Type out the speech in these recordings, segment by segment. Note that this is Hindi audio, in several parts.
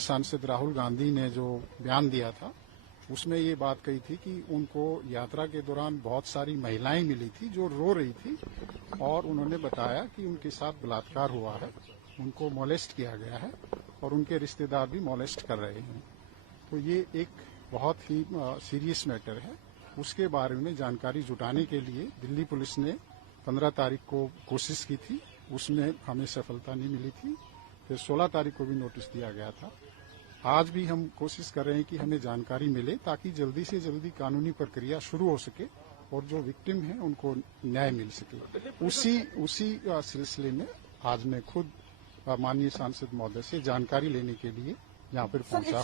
सांसद राहुल गांधी ने जो बयान दिया था उसमें ये बात कही थी कि उनको यात्रा के दौरान बहुत सारी महिलाएं मिली थी जो रो रही थी और उन्होंने बताया कि उनके साथ बलात्कार हुआ है, उनको मोलेस्ट किया गया है और उनके रिश्तेदार भी मोलेस्ट कर रहे हैं। तो ये एक बहुत ही सीरियस मैटर है। उसके बारे में जानकारी जुटाने के लिए दिल्ली पुलिस ने 15 तारीख को कोशिश की थी, उसमें हमें सफलता नहीं मिली थी। फिर 16 तारीख को भी नोटिस दिया गया था। आज भी हम कोशिश कर रहे हैं कि हमें जानकारी मिले ताकि जल्दी से जल्दी कानूनी प्रक्रिया शुरू हो सके और जो विक्टिम हैं उनको न्याय मिल सके। उसी सिलसिले में आज मैं खुद माननीय सांसद महोदय से जानकारी लेने के लिए यहाँ पर पहुंचा।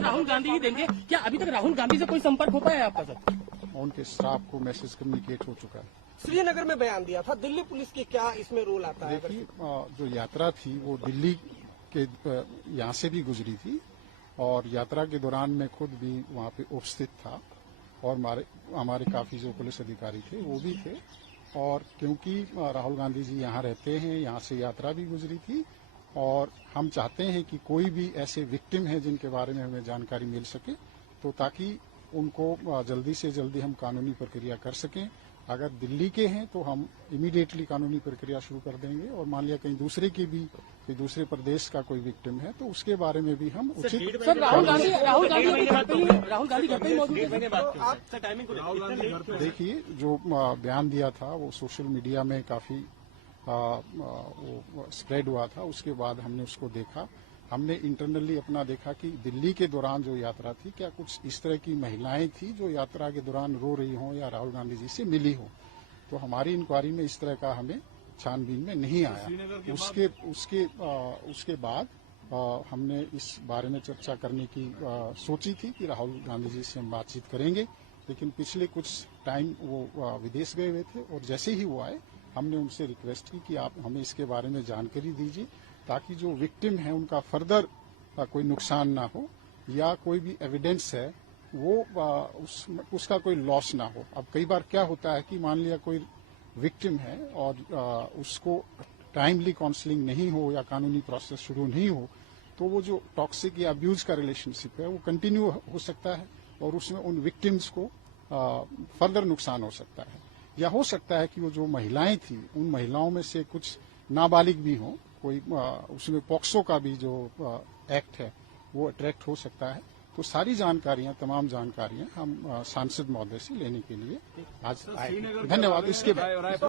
राहुल गांधी ही देंगे क्या? अभी तक राहुल गांधी से कोई संपर्क हो पाया है आपका सर? उनके स्टाफ को मैसेज कम्युनिकेट हो चुका है। श्रीनगर में बयान दिया था, दिल्ली पुलिस की क्या इसमें रोल आता है? देखिए, जो यात्रा थी वो दिल्ली के यहाँ से भी गुजरी थी और यात्रा के दौरान मैं खुद भी वहाँ पे उपस्थित था और हमारे काफी जो पुलिस अधिकारी थे वो भी थे। और क्योंकि राहुल गांधी जी यहाँ रहते हैं, यहाँ से यात्रा भी गुजरी थी और हम चाहते हैं कि कोई भी ऐसे विक्टिम है जिनके बारे में हमें जानकारी मिल सके तो ताकि उनको जल्दी से जल्दी हम कानूनी प्रक्रिया कर सकें। अगर दिल्ली के हैं तो हम इमीडिएटली कानूनी प्रक्रिया शुरू कर देंगे और मान लिया कहीं दूसरे की भी कोई दूसरे प्रदेश का कोई विक्टिम है तो उसके बारे में भी हम उचित। सर राहुल गांधी घर पे ही मौजूद है। देखिए, जो बयान दिया था वो सोशल मीडिया में काफी स्प्रेड हुआ था। उसके बाद हमने उसको देखा, हमने इंटरनली अपना देखा कि दिल्ली के दौरान जो यात्रा थी क्या कुछ इस तरह की महिलाएं थी जो यात्रा के दौरान रो रही हों या राहुल गांधी जी से मिली हो। तो हमारी इंक्वायरी में इस तरह का हमें छानबीन में नहीं आया। उसके बाद हमने इस बारे में चर्चा करने की सोची थी कि राहुल गांधी जी से हम बातचीत करेंगे, लेकिन पिछले कुछ टाइम वो विदेश गए हुए थे और जैसे ही वो आए हमने उनसे रिक्वेस्ट की कि आप हमें इसके बारे में जानकारी दीजिए ताकि जो विक्टिम है उनका फर्दर कोई नुकसान ना हो या कोई भी एविडेंस है वो उसका कोई लॉस ना हो। अब कई बार क्या होता है कि मान लिया कोई विक्टिम है और उसको टाइमली काउंसलिंग नहीं हो या कानूनी प्रोसेस शुरू नहीं हो तो वो जो टॉक्सिक या अब्यूज का रिलेशनशिप है वो कंटिन्यू हो सकता है और उसमें उन विक्टिम्स को फर्दर नुकसान हो सकता है। या हो सकता है कि वो जो महिलाएं थी उन महिलाओं में से कुछ नाबालिग भी हों, कोई उसमें पॉक्सो का भी जो एक्ट है वो अट्रैक्ट हो सकता है। तो सारी जानकारियां, तमाम जानकारियां हम सांसद महोदय से लेने के लिए आज आए। धन्यवाद। इसके